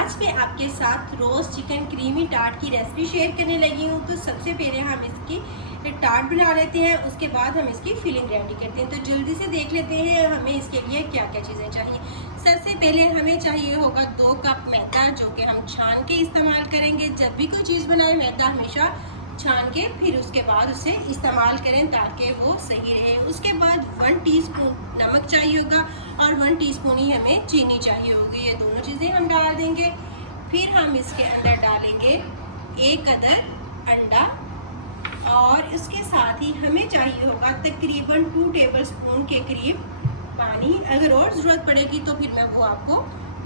आज मैं आपके साथ रोज़ चिकन क्रीमी टार्ट की रेसिपी शेयर करने लगी हूँ। तो सबसे पहले हम इसकी टार्ट बना लेते हैं, उसके बाद हम इसकी फिलिंग रेडी करते हैं। तो जल्दी से देख लेते हैं हमें इसके लिए क्या क्या चीज़ें चाहिए। सबसे पहले हमें चाहिए होगा 2 कप मैदा, जो कि हम छान के इस्तेमाल करेंगे। जब भी कोई चीज़ बनाए मैदा हमेशा छान के फिर उसके बाद उसे इस्तेमाल करें ताकि वो सही रहे। उसके बाद 1 टीस्पून नमक चाहिए होगा और 1 टीस्पून ही हमें चीनी चाहिए होगी। ये दोनों चीज़ें हम डाल देंगे। फिर हम इसके अंदर डालेंगे 1 अदद अंडा और इसके साथ ही हमें चाहिए होगा तकरीबन 2 टेबलस्पून के करीब पानी। अगर और ज़रूरत पड़ेगी तो फिर मैं वो आपको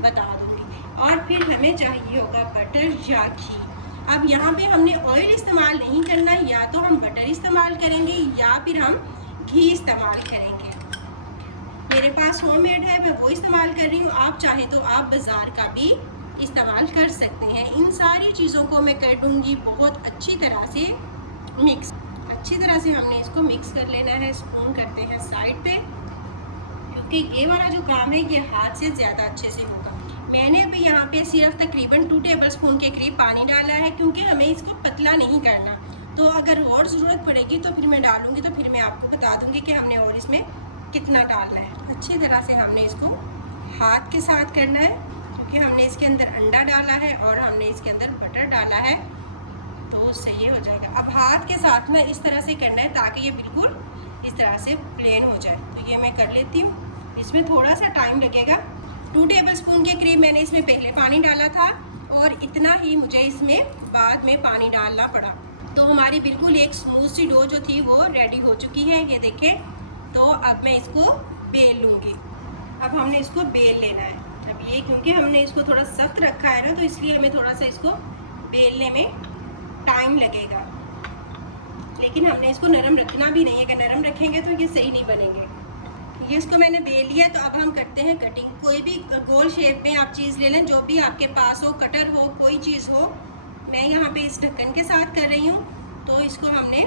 बता दूँगी। और फिर हमें चाहिए होगा बटर या घी। अब यहाँ पे हमने ऑयल इस्तेमाल नहीं करना, या तो हम बटर इस्तेमाल करेंगे या फिर हम घी इस्तेमाल करेंगे। मेरे पास होममेड है, मैं वो इस्तेमाल कर रही हूँ। आप चाहें तो आप बाज़ार का भी इस्तेमाल कर सकते हैं। इन सारी चीज़ों को मैं कर दूँगी बहुत अच्छी तरह से मिक्स। अच्छी तरह से हमने इसको मिक्स कर लेना है। स्पून करते हैं साइड पे, क्योंकि ये वाला जो काम है ये हाथ से ज़्यादा अच्छे से होगा। मैंने अभी यहाँ पे सिर्फ तकरीबन 2 टेबलस्पून के करीब पानी डाला है, क्योंकि हमें इसको पतला नहीं करना। तो अगर और ज़रूरत पड़ेगी तो फिर मैं डालूँगी, तो फिर मैं आपको बता दूँगी कि हमने और इसमें कितना डालना है। अच्छी तरह से हमने इसको हाथ के साथ करना है, क्योंकि हमने इसके अंदर अंडा डाला है और हमने इसके अंदर बटर डाला है, तो सही हो जाएगा। अब हाथ के साथ ना इस तरह से करना है ताकि ये बिल्कुल इस तरह से प्लेन हो जाए। तो ये मैं कर लेती हूँ। इसमें थोड़ा सा टाइम लगेगा। 2 टेबलस्पून के करीब मैंने इसमें पहले पानी डाला था और इतना ही मुझे इसमें बाद में पानी डालना पड़ा। तो हमारी बिल्कुल एक स्मूथ सी डो जो थी वो रेडी हो चुकी है, ये देखें। तो अब मैं इसको बेल लूँगी। अब हमने इसको बेल लेना है। अब ये क्योंकि हमने इसको थोड़ा सख्त रखा है ना, तो इसलिए हमें थोड़ा सा इसको बेलने में टाइम लगेगा। लेकिन हमने इसको नरम रखना भी नहीं है, अगर नरम रखेंगे तो ये सही नहीं बनेंगे। ये इसको मैंने बेल लिया। तो अब हम करते हैं कटिंग। कोई भी गोल शेप में आप चीज़ ले लें, जो भी आपके पास हो, कटर हो, कोई चीज़ हो। मैं यहाँ पे इस ढक्कन के साथ कर रही हूँ। तो इसको हमने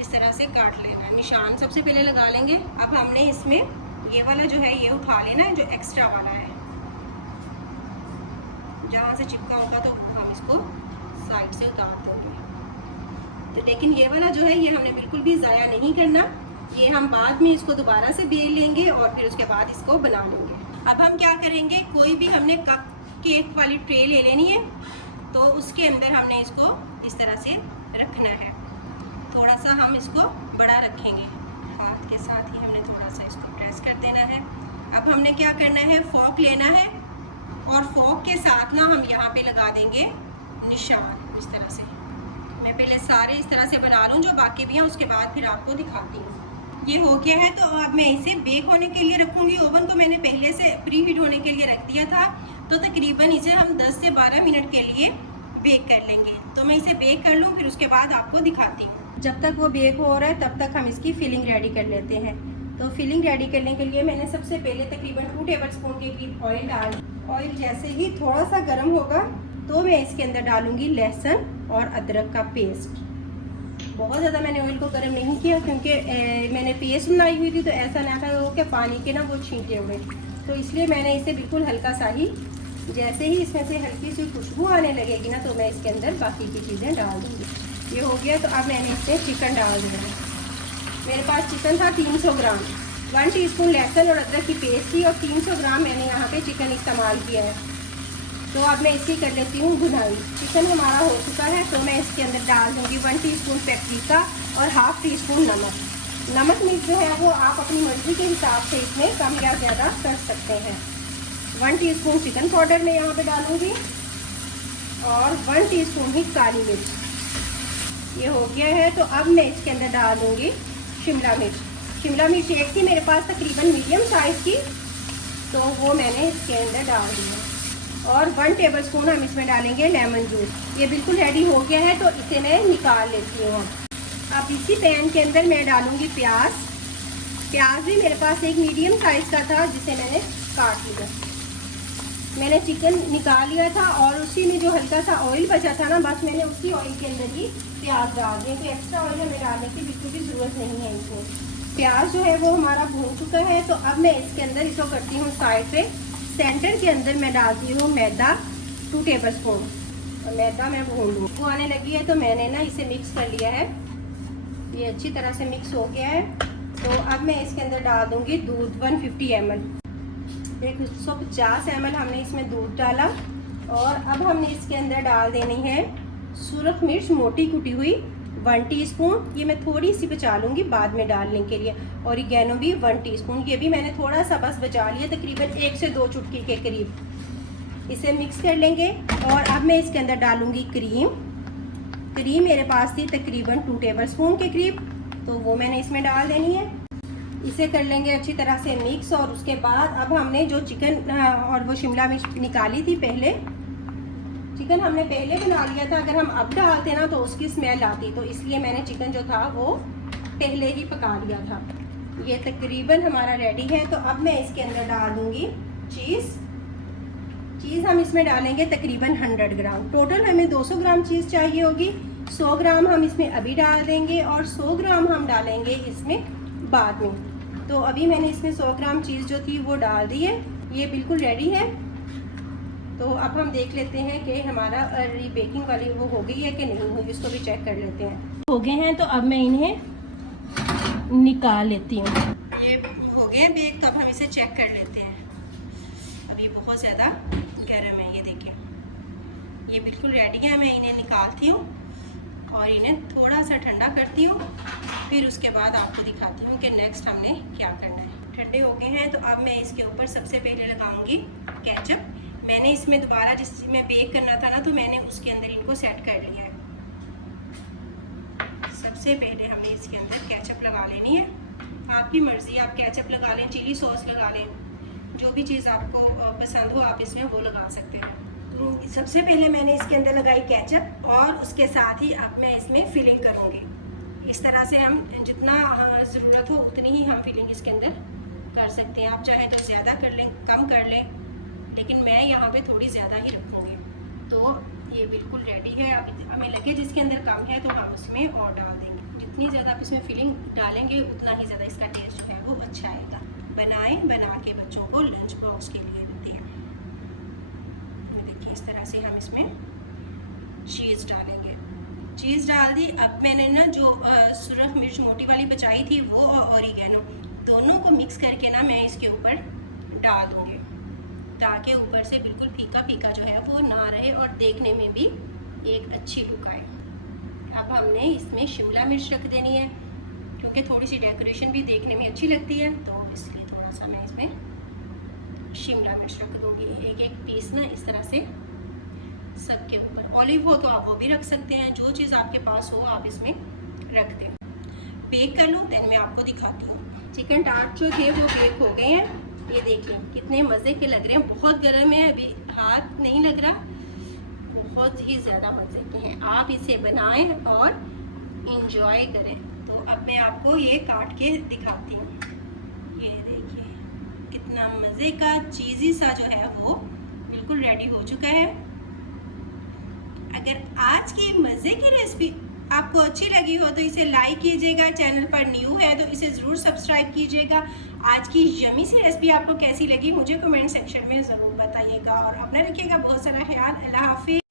इस तरह से काट लेना है। निशान सबसे पहले लगा लेंगे। अब हमने इसमें ये वाला जो है ये उठा लेना है, जो एक्स्ट्रा वाला है। जहाँ से चिपका होगा तो हम इसको साइड से उतार देंगे। तो लेकिन ये वाला जो है ये हमने बिल्कुल भी ज़ाया नहीं करना। ये हम बाद में इसको दोबारा से बेल लेंगे और फिर उसके बाद इसको बना लेंगे। अब हम क्या करेंगे, कोई भी हमने कप केक वाली ट्रे ले लेनी है। तो उसके अंदर हमने इसको इस तरह से रखना है। थोड़ा सा हम इसको बड़ा रखेंगे, हाथ के साथ ही हमने थोड़ा सा इसको प्रेस कर देना है। अब हमने क्या करना है, फोक लेना है और फोक के साथ ना हम यहाँ पे लगा देंगे निशान इस तरह से। मैं पहले सारे इस तरह से बना लूँ, जो बाकी भी हैं उसके बाद फिर आपको दिखाती हूँ। ये हो गया है। तो अब मैं इसे बेक होने के लिए रखूँगी। ओवन को मैंने पहले से प्री हीट होने के लिए रख दिया था। तो तकरीबन इसे हम 10 से 12 मिनट के लिए बेक कर लेंगे। तो मैं इसे बेक कर लूँ, फिर उसके बाद आपको दिखाती हूँ। जब तक वो बेक हो रहा है तब तक हम इसकी फिलिंग रेडी कर लेते हैं। तो फिलिंग रेडी करने के लिए मैंने सबसे पहले तकरीबन 2 टेबलस्पून के करीब ऑयल डाल। ऑयल जैसे ही थोड़ा सा गर्म होगा तो मैं इसके अंदर डालूँगी लहसुन और अदरक का पेस्ट। बहुत ज़्यादा मैंने ऑयल को गर्म नहीं किया, क्योंकि मैंने पेस्ट बनाई हुई थी, तो ऐसा ना था कि पानी के ना वो छींटे हुए। तो इसलिए मैंने इसे बिल्कुल हल्का सा ही, जैसे ही इसमें से हल्की सी खुशबू आने लगेगी ना, तो मैं इसके अंदर बाकी की चीज़ें डाल दूँगी। ये हो गया। तो अब मैंने इसमें चिकन डाल दिया है। मेरे पास चिकन था 300 ग्राम। 1 टीस्पून लहसुन और अदरक की पेस्ट थी और 300 ग्राम मैंने यहाँ पे चिकन इस्तेमाल किया है। तो अब मैं इसकी कर लेती हूँ भुनाई। चिकन हमारा हो चुका है, तो मैं इसके अंदर डाल दूँगी 1 टीस्पून पेपरिका और ½ टीस्पून नमक। नमक मिर्च जो है वो आप अपनी मर्ज़ी के हिसाब से इसमें कम या ज़्यादा कर सकते हैं। 1 टीस्पून चिकन पाउडर मैं यहाँ पे डालूँगी और 1 टीस्पून ही काली मिर्च। ये हो गया है। तो अब मैं इसके अंदर डाल दूँगी शिमला मिर्च। शिमला मिर्च एक थी मेरे पास तकरीबन मीडियम साइज़ की, तो वो मैंने इसके अंदर डाल दिया। और 1 टेबलस्पून हम इसमें डालेंगे लेमन जूस। ये बिल्कुल रेडी हो गया है, तो इसे मैं निकाल लेती हूँ। अब इसी पैन के अंदर मैं डालूँगी प्याज। प्याज भी मेरे पास एक मीडियम साइज़ का था, जिसे मैंने काट लिया। मैंने चिकन निकाल लिया था और उसी में जो हल्का सा ऑयल बचा था ना, बस मैंने उसी ऑयल के अंदर ही प्याज डाल दिया। तो एक्स्ट्रा ऑयल हमें डालने की बिल्कुल भी ज़रूरत नहीं है इसमें। प्याज जो है वो हमारा भून चुका है। तो अब मैं इसके अंदर इसको करती हूँ साइड पे। सेंटर के अंदर मैं डालती हूँ मैदा 2 टेबलस्पून और मैदा मैं भून लूँ। वो आने लगी है तो मैंने ना इसे मिक्स कर लिया है, ये अच्छी तरह से मिक्स हो गया है। तो अब मैं इसके अंदर डाल दूँगी दूध 150 ml। 150 ml हमने इसमें दूध डाला और अब हमने इसके अंदर डाल देनी है सुरख मिर्च मोटी कुटी हुई 1 टीस्पून। ये मैं थोड़ी सी बचा लूँगी बाद में डालने के लिए। ऑरिगेनो भी 1 टीस्पून, ये भी मैंने थोड़ा सा बस बचा लिया, तकरीबन 1 से 2 चुटकी के करीब। इसे मिक्स कर लेंगे और अब मैं इसके अंदर डालूँगी क्रीम। क्रीम मेरे पास थी तकरीबन 2 टेबलस्पून के करीब, तो वो मैंने इसमें डाल देनी है। इसे कर लेंगे अच्छी तरह से मिक्स। और उसके बाद अब हमने जो चिकन और वो शिमला मिर्च निकाली थी पहले, चिकन हमने पहले बना लिया था, अगर हम अब डालते ना तो उसकी स्मेल आती, तो इसलिए मैंने चिकन जो था वो पहले ही पका लिया था। ये तकरीबन हमारा रेडी है। तो अब मैं इसके अंदर डाल दूँगी चीज़ हम इसमें डालेंगे तकरीबन 100 ग्राम। टोटल हमें 200 ग्राम चीज़ चाहिए होगी। 100 ग्राम हम इसमें अभी डाल देंगे और 100 ग्राम हम डालेंगे इसमें बाद में। तो अभी मैंने इसमें 100 ग्राम चीज़ जो थी वो डाल दी है। ये बिल्कुल रेडी है। तो अब हम देख लेते हैं कि हमारा बेकिंग वाली वो हो गई है कि नहीं हुई, इसको भी चेक कर लेते हैं। हो गए हैं तो अब मैं इन्हें निकाल लेती हूँ। ये हो गए हैं बेक, तो अब हम इसे चेक कर लेते हैं। अभी बहुत ज़्यादा गर्म है, ये देखिए, ये बिल्कुल रेडी है। मैं इन्हें निकालती हूँ और इन्हें थोड़ा सा ठंडा करती हूँ, फिर उसके बाद आपको दिखाती हूँ कि नेक्स्ट हमने क्या करना है। ठंडे हो गए हैं तो अब मैं इसके ऊपर सबसे पहले लगाऊंगी केचप। मैंने इसमें दोबारा जिसमें बेक करना था ना, तो मैंने उसके अंदर इनको सेट कर लिया है। सबसे पहले हमें इसके अंदर केचप लगा लेनी है। आपकी मर्ज़ी, आप केचप लगा लें, चिली सॉस लगा लें, जो भी चीज़ आपको पसंद हो आप इसमें वो लगा सकते हैं। तो सबसे पहले मैंने इसके अंदर लगाई केचप और उसके साथ ही अब मैं इसमें फिलिंग करूँगी। इस तरह से हम जितना ज़रूरत हो उतनी ही हम फिलिंग इसके अंदर कर सकते हैं। आप चाहें तो ज़्यादा कर लें, कम कर लें, लेकिन मैं यहाँ पे थोड़ी ज़्यादा ही रखूँगी। तो ये बिल्कुल रेडी है। अब हमें लगे जिसके अंदर कम है तो हम उसमें और डाल देंगे। जितनी ज़्यादा आप इसमें फिलिंग डालेंगे उतना ही ज़्यादा इसका टेस्ट जो है वो अच्छा आएगा। बनाएं, बना के बच्चों को लंच बॉक्स के लिए दें। देखिए, इस तरह से हम इसमें चीज़ डालेंगे। चीज़ डाल दी। अब मैंने ना जो सुरख मिर्च मोटी वाली बचाई थी वो और ऑरिगेनो दोनों को मिक्स करके ना मैं इसके ऊपर डाल दूँगी, ताकि ऊपर से बिल्कुल फीका फीका जो है वो ना रहे और देखने में भी एक अच्छी लुक आए। अब हमने इसमें शिमला मिर्च रख देनी है, क्योंकि थोड़ी सी डेकोरेशन भी देखने में अच्छी लगती है, तो इसलिए थोड़ा सा मैं इसमें शिमला मिर्च रख दूँगी। एक एक पीस ना इस तरह से सबके ऊपर। ऑलिव हो तो आप वो भी रख सकते हैं, जो चीज़ आपके पास हो आप इसमें रख दें। बेक कर लूँ दैन मैं आपको दिखाती हूँ। चिकन टार्ट जो थे वो बेक हो गए हैं। ये देखिए कितने मज़े के लग रहे हैं। बहुत गर्म है, अभी हाथ नहीं लग रहा, बहुत ही ज़्यादा मज़े के हैं। आप इसे बनाएं और इंजॉय करें। तो अब मैं आपको ये काट के दिखाती हूँ। ये देखिए कितना मज़े का चीज़ी सा जो है वो बिल्कुल रेडी हो चुका है। अगर आज की मज़े की रेसिपी आपको अच्छी लगी हो तो इसे लाइक कीजिएगा। चैनल पर न्यू है तो इसे ज़रूर सब्सक्राइब कीजिएगा। आज की यमी सी रेसिपी आपको कैसी लगी मुझे कमेंट सेक्शन में ज़रूर बताइएगा और अपना रखिएगा बहुत सारा ख्याल। अल्लाह हाफिज़।